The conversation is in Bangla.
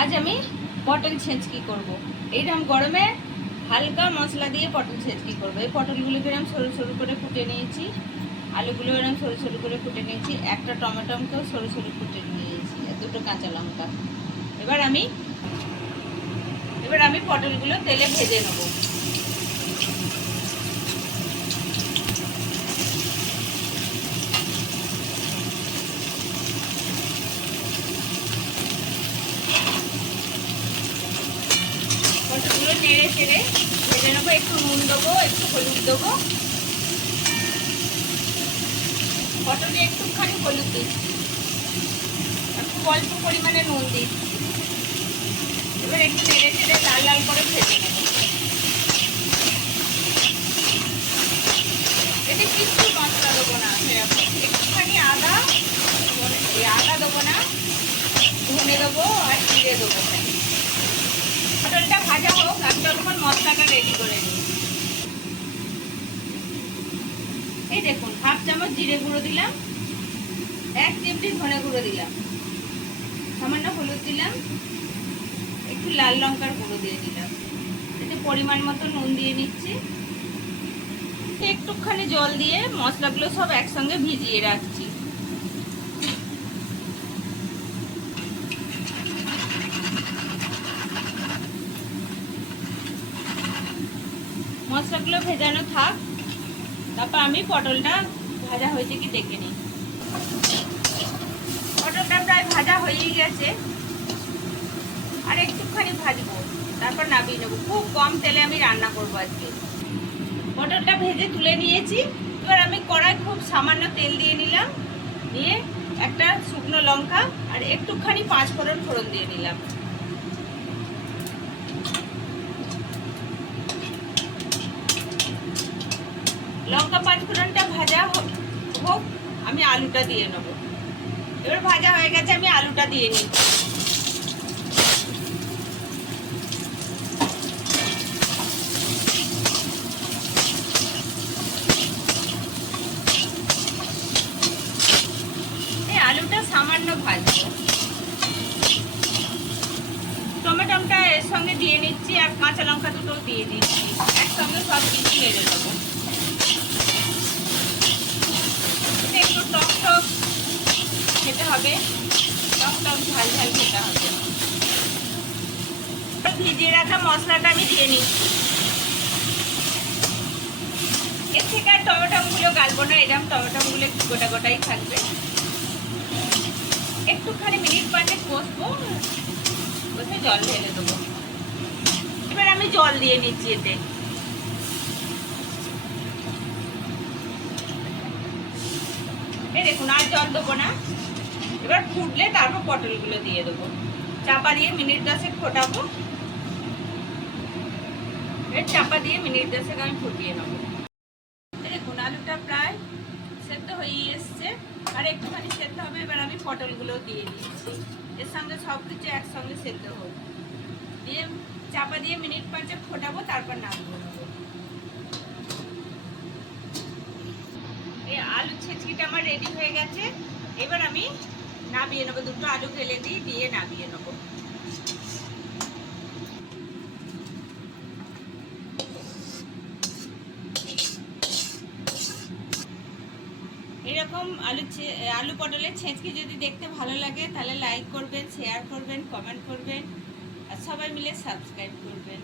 আজ আমি পটল ছেঁচকি করব। এইরকম গরমে হালকা মশলা দিয়ে পটল ছেঁচকি করব। এই পটলগুলোকে এরকম সরু সরু করে কুটে নিয়েছি আলুগুলো এরকম সরু সরু করে কুটে নিয়েছি একটা টমেটোকেও সরু সরু কুটে নিয়েছি আর দুটো কাঁচা লঙ্কা এবার আমি এবার আমি পটলগুলো তেলে ভেজে নেব পটলগুলো নেড়ে চেড়ে ভেজে নেব, একটু নুন দেবো, একটু হলুদ দেবো। পটলে একটুখানি হলুদ দিচ্ছি খুব অল্প পরিমাণে নুন দিচ্ছি এবার একটু নেড়ে চেড়ে লাল লাল করে ভেজে নেব এতে কিছু মশলা দেবো না সেরকম একটুখানি আদা এই আদা দেবো না ধনে দেবো আর জিরে দেবো খালি পটলটা ভাজা ততক্ষণ মশলাটা রেডি করে নিই। এই দেখুন হাফ চামচ জিরে গুঁড়ো দিলাম, এক চিমটি ধনে গুঁড়ো দিলাম, সামান্য হলুদ দিলাম, একটু লাল লঙ্কার গুঁড়ো দিয়ে দিলাম। এতে পরিমাণ মতো নুন দিয়ে নিচ্ছি। একটুখানি জল দিয়ে মশলাগুলো সব একসঙ্গে ভিজিয়ে রাখছি। মশলাগুলো ভেজানো থাক। তারপর আমি পটলটা ভাজা হয়েছে কি দেখে নিই। পটলটা প্রায় ভাজা হয়েই গেছে। আর একটুখানি ভাজবো, তারপর নামিয়ে নেব। খুব কম তেলে আমি রান্না করব আজকে। পটলটা ভেজে তুলে নিয়েছি। এবার আমি কড়াই খুব সামান্য তেল দিয়ে নিলাম। নিয়ে একটা শুকনো লঙ্কা আর একটুখানি পাঁচ ফোড়ন ফোড়ন দিয়ে নিলাম। লঙ্কা পাঁচ ফোড়নটা ভাজা হোক, আমি আলুটা দিয়ে নেব। এবার ভাজা হয়ে গেছে, আমি আলুটা দিয়ে এই আলুটা সামান্য টমেটোটা এর সঙ্গে দিয়ে নিচ্ছি, আর কাঁচা লঙ্কা দুটো দিয়ে দিচ্ছি। একসঙ্গে সব কিছু নেড়ে নেব এটা একটু টক টক খেতে হবে টক ঝাল ঝাল খেতে হবে। ভিজিয়ে রাখা মশলাটা আমি দিয়ে নিচ্ছি এর থেকে আর টমেটোগুলো গালবো না এরকম টমেটোগুলো একটু গোটা গোটাই থাকবে। একটুখানি মিনিট পাঁচে কষবো কষে জল ঢেলে দেবো। এবার আমি জল দিয়ে নিচ্ছি এতে। দেখুন, আর জল দেবো না। এবার ফুটলে তারপর পটলগুলো দিয়ে দেবো। চাপা দিয়ে মিনিট দশেক ফোটাবো। এবার চাপা দিয়ে মিনিট দশেক আমি ফুটিয়ে নেব। দেখুন, আলুটা প্রায় সেদ্ধ হয়ে এসছে। আর একটুখানি সেদ্ধ হবে, এবার আমি পটলগুলো দিয়ে দিচ্ছি। এর সঙ্গে সব কিছু একসঙ্গে সেদ্ধ হোক। দিয়ে চাপা দিয়ে মিনিট পাঁচে ফোটাবো, তারপর নামবো এই আলু ছেচকিটা আমার রেডি হয়ে গেছে। এবার আমি নামিয়ে নেব, দুটো আলু ফেলে দিই, দিয়ে নামিয়ে নেব। এরকম আলু আলু পটলের ছেঁচকি যদি দেখতে ভালো লাগে, তাহলে লাইক করবেন শেয়ার করবেন কমেন্ট করবেন, আর সবাই মিলে সাবস্ক্রাইব করবেন।